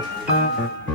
Thank uh you. -huh.